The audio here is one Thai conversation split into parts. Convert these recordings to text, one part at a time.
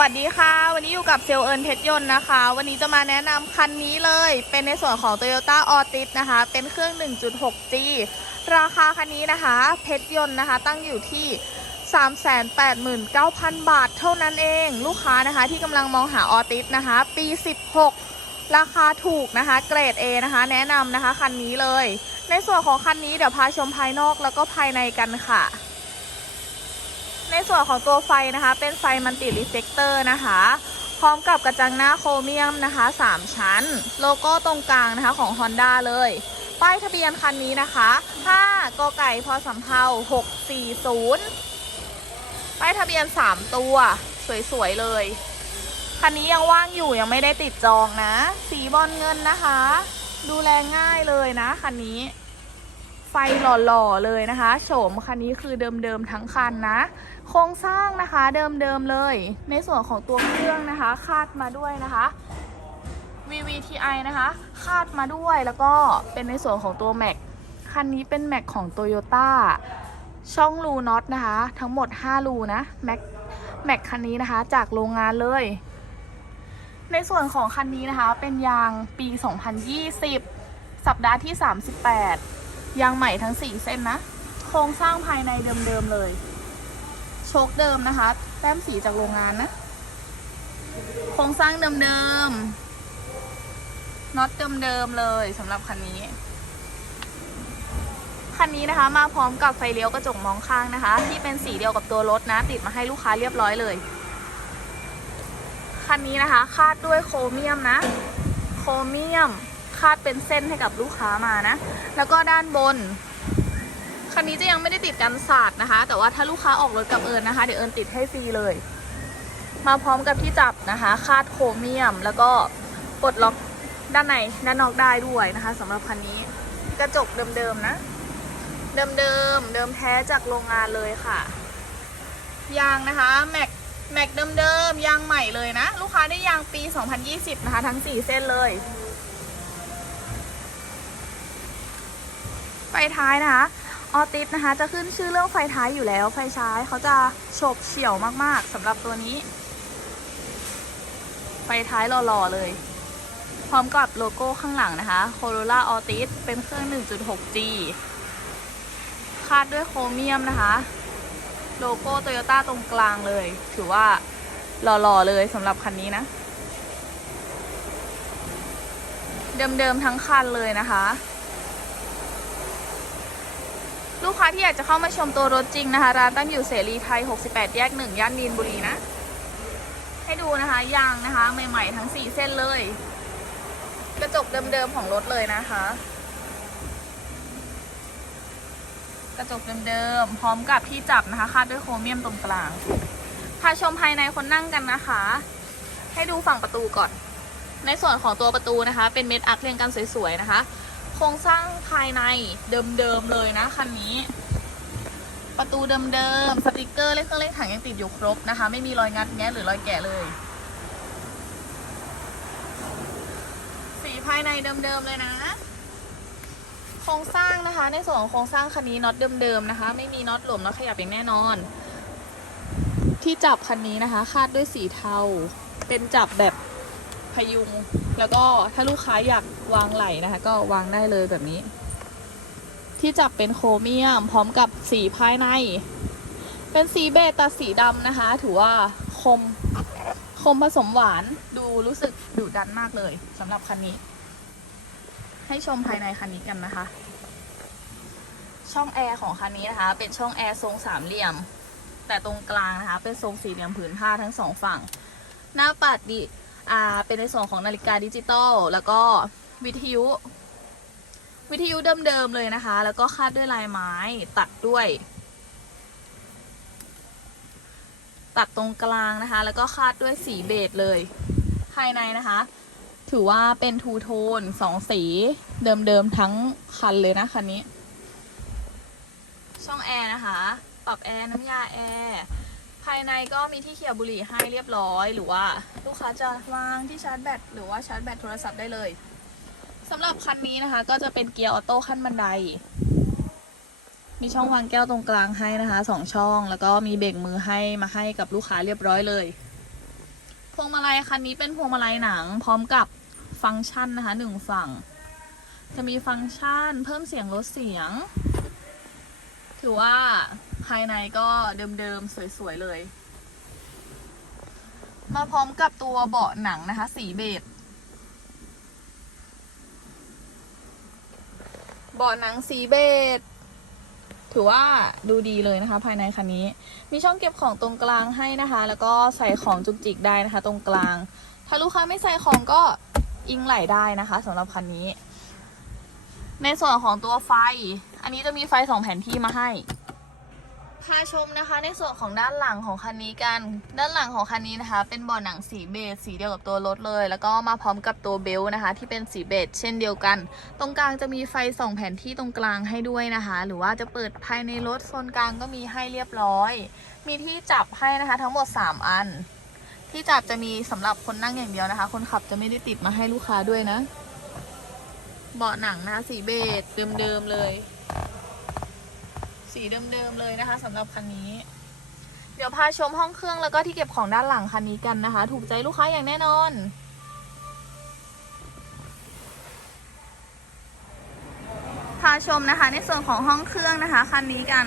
วัสดีค่ะ วันนี้อยู่กับเซลเอิญเพชรยนต์นะคะ วันนี้จะมาแนะนำคันนี้เลย เป็นในส่วนของ Toyota Altis นะคะ เป็นเครื่อง 1.6G ราคาคันนี้นะคะ เพชรยนต์นะคะ ตั้งอยู่ที่ 389,000 บาทเท่านั้นเอง ลูกค้านะคะที่กำลังมองหาออติสนะคะ ปี 16 ราคาถูกนะคะ เกรด A นะคะ แนะนำนะคะคันนี้เลย ในส่วนของคันนี้เดี๋ยวพาชมภายนอกแล้วก็ภายในกันค่ะ ในส่วนของตัวไฟนะคะ เป็นไฟมันติรีเฟกเตอร์นะคะ พร้อมกับกระจังหน้าโครเมียมนะคะ 3 ชั้น โลโก้ตรงกลางนะคะของ Honda เลย ป้ายทะเบียนคันนี้นะคะ 5กไก่พอสำเภา640 ป้ายทะเบียน 3 ตัว สวยๆเลย คันนี้ยังว่างอยู่ยังไม่ได้ติดจองนะ สีบอลเงินนะคะ ดูแลง่ายเลยนะคันนี้ ไฟหล่อๆเลยนะคะ โฉมคันนี้คือเดิมๆทั้งคันนะ โครงสร้างนะคะเดิมๆเลย ในส่วนของตัวเครื่องนะคะ คาดมาด้วยนะคะ VVTi นะคะ คาดมาด้วยแล้วก็เป็นในส่วนของตัวแม็กคันนี้เป็นแม็กของ Toyota ช่องรูน็อตนะคะ ทั้งหมด 5 รูนะแม็กแม็กคันนี้นะคะ จากโรงงานเลย ในส่วนของคันนี้นะคะ เป็นยางปี 2020 สัปดาห์ที่ 38 ยางใหม่ทั้ง 4 เส้นนะ โครงสร้างภายในเดิมๆเลย โชคเดิมนะคะ แต้มสีจากโรงงานนะ โครงสร้างเดิมๆน็อตเดิมๆเลยสำหรับคันนี้ คันนี้นะคะมาพร้อมกับไฟเลี้ยวกระจกมองข้างนะคะ ที่เป็นสีเดียวกับตัวรถนะ ติดมาให้ลูกค้าเรียบร้อยเลย คันนี้นะคะ คาดด้วยโครเมียมนะ โครเมียม คาดเป็นเส้นให้กับลูกค้ามานะ แล้วก็ด้านบน คันนี้จะยังไม่ได้ติดกันศาสตร์นะคะ แต่ว่าถ้าลูกค้าออกรถกับเอิญนะคะ เดี๋ยวเอิญติดให้ฟรีเลย มาพร้อมกับที่จับนะคะ คาดโครเมียม แล้วก็ปลดล็อกด้านในด้านนอกได้ด้วยนะคะสำหรับคันนี้กระจกเดิมๆนะ เดิมๆเดิมแท้จากโรงงานเลยค่ะ ยางนะคะแม็กแม็กเดิมๆยางใหม่เลยนะ ลูกค้าได้ยางปี 2020 นะคะ ทั้ง 4 เส้นเลย ไฟท้ายนะคะ ออติสนะคะ จะขึ้นชื่อเรื่องไฟท้ายอยู่แล้ว ไฟช้ายเขาจะโฉบเฉี่ยวมาก ๆสำหรับตัวนี้ ไฟท้ายหล่อๆเลย พร้อมกับโลโก้ข้างหลังนะคะ Corolla Altis เป็นเครื่อง 1.6G คาดด้วยโครเมียมนะคะ โลโก้โตโยต้าตรงกลางเลย ถือว่าหล่อๆเลยสำหรับคันนี้นะ เดิมๆทั้งคันเลยนะคะ ลูกค้าที่อยากจะเข้ามาชมตัวรถจริงนะคะ ร้านตั้งอยู่เสรีไทย 68 แยก 1 ย่านมีนบุรีนะ ให้ดูนะคะยางนะคะใหม่ๆทั้ง 4 เส้นเลย กระจกเดิมๆของรถเลยนะคะ กระจกเดิมๆพร้อมกับที่จับนะคะคาดด้วยโครเมียมตรงกลางพาชมภายในคนนั่งกันนะคะ ให้ดูฝั่งประตูก่อน ในส่วนของตัวประตูนะคะ เป็นเม็ดอักเรียงกันสวยๆนะคะ โครงสร้างภายในเดิมๆเลยนะคันนี้ ประตูเดิมๆสติกเกอร์เลขเครื่องเลขถังยังติดอยู่ครบนะคะ ไม่มีรอยงัดแงะหรือรอยแกะเลย สีภายในเดิมๆเลยนะโครงสร้างนะคะ ในส่วนของโครงสร้างคันนี้น็อตเดิมๆนะคะ ไม่มีน็อตหลวมน็อตขยับอย่างแน่นอน ที่จับคันนี้นะคะ คาดด้วยสีเทาเป็นจับแบบ พยุง แล้วก็ถ้าลูกค้าอยากวางไหล่นะคะ ก็วางได้เลยแบบนี้ ที่จับเป็นโครเมียมพร้อมกับสีภายใน เป็นสีเบจแต่สีดำนะคะ ถือว่าคมคมผสมหวานดูรู้สึกดุดันมากเลยสำหรับคันนี้ ให้ชมภายในคันนี้กันนะคะ ช่องแอร์ของคันนี้นะคะ เป็นช่องแอร์ทรงสามเหลี่ยม แต่ตรงกลางนะคะ เป็นทรงสี่เหลี่ยมผืนผ้าทั้งสองฝั่ง หน้าปัดดิ อ่าเป็นในส่วนของนาฬิกาดิจิตอลแล้วก็วิทยุ วิทยุเดิมๆเลยนะคะ แล้วก็คาดด้วยลายไม้ตัดด้วย ตัดตรงกลางนะคะ แล้วก็คาดด้วยสีเบจเลย ภายในนะคะ ถือว่าเป็นทูโทนสองสีเดิมๆทั้งคันเลยนะคันนี้ ช่องแอร์นะคะ ปรับแอร์น้ำยาแอร์ ภายในก็มีที่เขี่ยบุหรี่ให้เรียบร้อย หรือว่าลูกค้าจะวางที่ชาร์จแบตหรือว่าชาร์จแบตโทรศัพท์ได้เลยสำหรับคันนี้นะคะ ก็จะเป็นเกียร์ออโต้ขั้นบันได มีช่องวางแก้วตรงกลางให้นะคะสองช่อง แล้วก็มีเบรกมือให้มาให้กับลูกค้าเรียบร้อยเลย พวงมาลัยคันนี้เป็นพวงมาลัยหนัง พร้อมกับฟังก์ชันนะคะหนึ่งฝั่ง จะมีฟังก์ชันเพิ่มเสียงลดเสียง ถือว่า ภายในก็เดิมๆ สวย ๆ เลย มาพร้อมกับตัวเบาะหนังนะคะ สีเบจเบาะหนังสีเบจถือว่าดูดีเลยนะคะ ภายในคันนี้ มีช่องเก็บของตรงกลางให้นะคะ แล้วก็ใส่ของจุกจิกได้นะคะ ตรงกลาง ถ้าลูกค้าไม่ใส่ของก็อิงไหลได้นะคะสำหรับคันนี้ ในส่วนของตัวไฟ อันนี้จะมีไฟสองแผนที่มาให้ พาชมนะคะในส่วนของด้านหลังของคันนี้กัน ด้านหลังของคันนี้นะคะ เป็นเบาะหนังสีเบจสีเดียวกับตัวรถเลย แล้วก็มาพร้อมกับตัวเบลต์นะคะ ที่เป็นสีเบจเช่นเดียวกัน ตรงกลางจะมีไฟส่องแผนที่ตรงกลางให้ด้วยนะคะ หรือว่าจะเปิดภายในรถโซนกลางก็มีให้เรียบร้อย มีที่จับให้นะคะทั้งหมด 3 อัน ที่จับจะมีสำหรับคนนั่งอย่างเดียวนะคะ คนขับจะไม่ได้ติดมาให้ลูกค้าด้วยนะเบาะหนังนะคะสีเบจเดิมๆเลย สีเดิมๆเลยนะคะสำหรับคันนี้ เดี๋ยวพาชมห้องเครื่องแล้วก็ที่เก็บของด้านหลังคันนี้กันนะคะ ถูกใจลูกค้าอย่างแน่นอนพาชมนะคะ ในส่วนของห้องเครื่องนะคะคันนี้กัน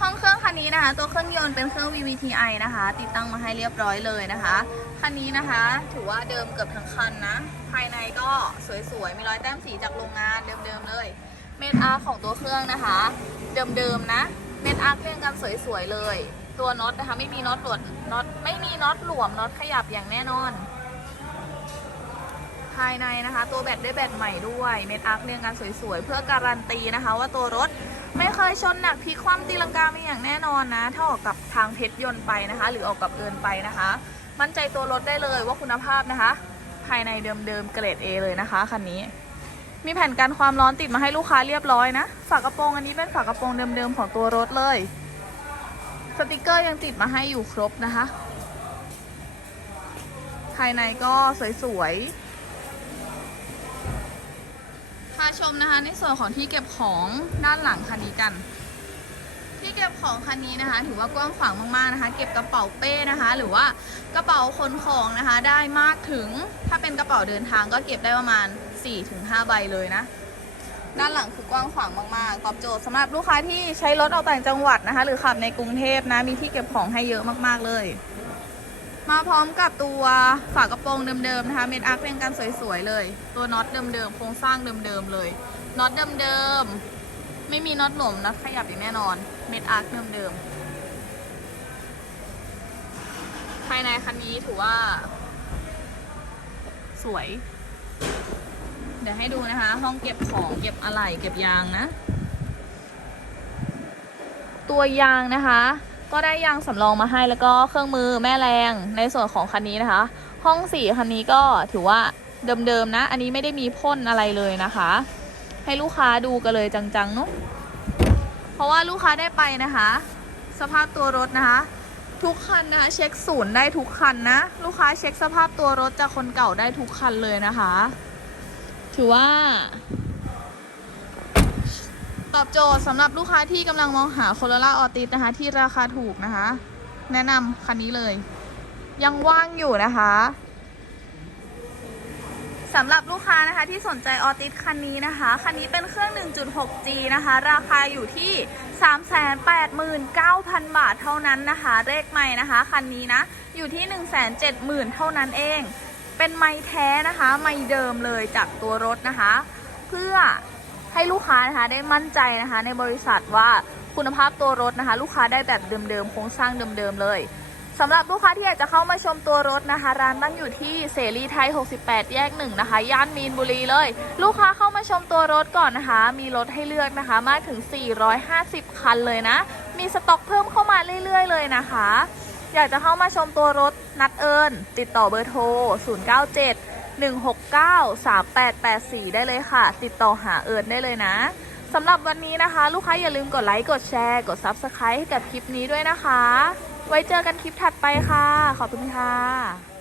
ห้องเครื่องคันนี้นะคะ ตัวเครื่องยนต์เป็นเครื่อง VVTi นะคะ ติดตั้งมาให้เรียบร้อยเลยนะคะคันนี้นะคะ ถือว่าเดิมเกือบทั้งคันนะ ภายในก็สวยๆ มีรอยแต้มสีจากโรงงานเดิมๆเลย เมดอาร์ของตัวเครื่องนะคะ เดิมๆนะเมดอาร์เรียงกันสวยๆเลย ตัวน็อตนะคะไม่มีน็อตหลวมน็อตไม่มีน็อตหลวมน็อตขยับอย่างแน่นอน ภายในนะคะ ตัวแบตได้แบตใหม่ด้วยเมดอาร์เรียงกันสวยๆเพื่อการันตีนะคะ ว่าตัวรถไม่เคยชนหนักพลิกคว่ำตีลังกาไม่อย่างแน่นอนนะ ถ้าออกกับทางเพชรยนต์ไปนะคะ หรือออกกับเอินไปนะคะ มั่นใจตัวรถได้เลยว่าคุณภาพนะคะ ภายในเดิมๆเกรด A เลยนะคะคันนี้ มีแผ่นกันความร้อนติดมาให้ลูกค้าเรียบร้อยนะ ฝากระโปรงอันนี้เป็นฝากระโปรงเดิมๆของตัวรถเลย สติกเกอร์ยังติดมาให้อยู่ครบนะคะ ภายในก็สวยๆพาชมนะคะในส่วนของที่เก็บของด้านหลังคันนี้กัน ที่เก็บของคันนี้นะคะ ถือว่ากว้างขวางมากๆนะคะ เก็บกระเป๋าเป้นะคะ หรือว่ากระเป๋าขนของนะคะ ได้มากถึงถ้าเป็นกระเป๋าเดินทางก็เก็บได้ประมาณ 4-5ใบเลยนะ ด้านหลังคือกว้างขวางมากๆตอบโจทย์สำหรับลูกค้าที่ใช้รถออกต่างจังหวัดนะคะ หรือขับในกรุงเทพนะ มีที่เก็บของให้เยอะมากๆเลย มาพร้อมกับตัวฝากระโปรงเดิมๆนะคะ เม็ดอาร์คเรียงกันสวยๆเลย ตัวน็อตเดิมๆโครงสร้างเดิมๆเลย น็อตเดิมๆไม่มีน็อตหลมน็อตขยับอย่างแน่นอน เม็ดอาร์คเดิมๆภายในคันนี้ถือว่า สวย เดี๋ยวให้ดูนะคะ ห้องเก็บของเก็บอะไหล่เก็บยางนะ ตัวยางนะคะ ก็ได้ยางสำรองมาให้แล้วก็เครื่องมือแม่แรงในส่วนของคันนี้นะคะ ห้องสี่คันนี้ก็ถือว่าเดิมๆนะ อันนี้ไม่ได้มีพ่นอะไรเลยนะคะ ให้ลูกค้าดูกันเลยจังๆเนาะเพราะว่าลูกค้าได้ไปนะคะ สภาพตัวรถนะคะทุกคันนะคะเช็คศูนย์ได้ทุกคันนะ ลูกค้าเช็คสภาพตัวรถจากคนเก่าได้ทุกคันเลยนะคะ ถือว่า ตอบโจทย์สำหรับลูกค้าที่กำลังมองหาโคโรล่าออติสนะคะ ที่ราคาถูกนะคะ แนะนำคันนี้เลย ยังว่างอยู่นะคะสำหรับลูกค้านะคะที่สนใจออติสคันนี้นะคะ คันนี้เป็นเครื่อง 1.6G นะคะ ราคาอยู่ที่ 389,000 บาทเท่านั้นนะคะ เลขใหม่นะคะ คันนี้นะ อยู่ที่ 170,000 เท่านั้นเอง เป็นไม้แท้นะคะ ไม้เดิมเลยจากตัวรถนะคะ เพื่อให้ลูกค้านะคะได้มั่นใจนะคะ ในบริษัทว่าคุณภาพตัวรถนะคะ ลูกค้าได้แบบเดิมๆโครงสร้างเดิมๆเลยสำหรับลูกค้าที่อยากจะเข้ามาชมตัวรถนะคะ ร้านตั้งอยู่ที่เสรีไทย 68 แยกหนึ่งนะคะ ย่านมีนบุรีเลย ลูกค้าเข้ามาชมตัวรถก่อนนะคะ มีรถให้เลือกนะคะ มากถึง 450 คันเลยนะ มีสต็อกเพิ่มเข้ามาเรื่อยๆ เลยนะคะ อยากจะเข้ามาชมตัวรถนัดเอิญติดต่อเบอร์โทร 097 169 3884 ได้เลยค่ะ ติดต่อหาเอิญได้เลยนะสำหรับวันนี้นะคะ ลูกค้าอย่าลืมกดไลค์กดแชร์ กด Subscribe ให้กับคลิปนี้ด้วยนะคะ ไว้เจอกันคลิปถัดไปค่ะ ขอบคุณค่ะ